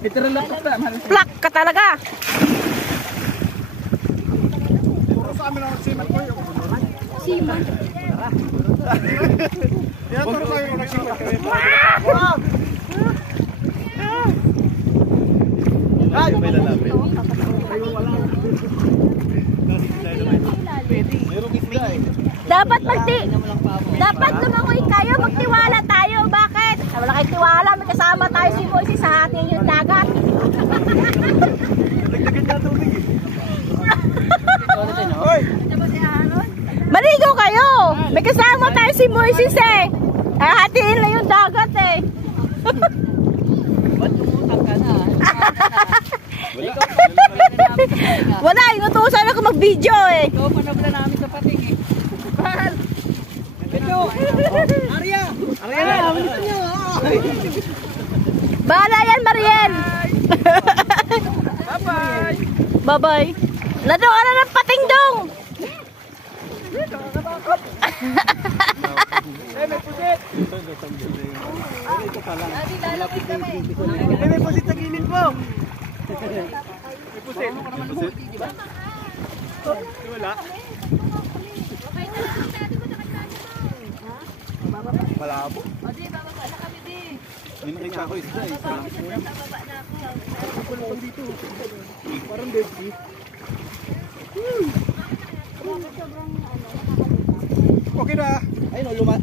Plak ka talaga. Sa amin ang siman ko yung Siman. yan turo tayo ng nagsiman kayo. Ay, may lalapit. Dapat lumangoy kayo, magtiwala tayo. Bakit? Wala kayong tiwala, may kasama tayo si Moises sa ating yung dagat. Nagdagan niya tubig eh. Hoy! Maligo kayo! May kasama tayo si Moises eh. Ay, hatiin lang yung dagat eh. Ba't tumutang ka na? Wala, inutusan ako mag-video eh. Ikaw pa na pala namin sa pating eh. Bahal! Ito! Arya! Arya! Bahala yan, Mariel. Bye-bye! Bye-bye. Lado ka na ng pating dong. Eh, may pusit! May pusit na gilid mo! May pusit? Wala? Malabo? May nakita ko isda eh. Parang baby. Okay na. Ayun, umangat.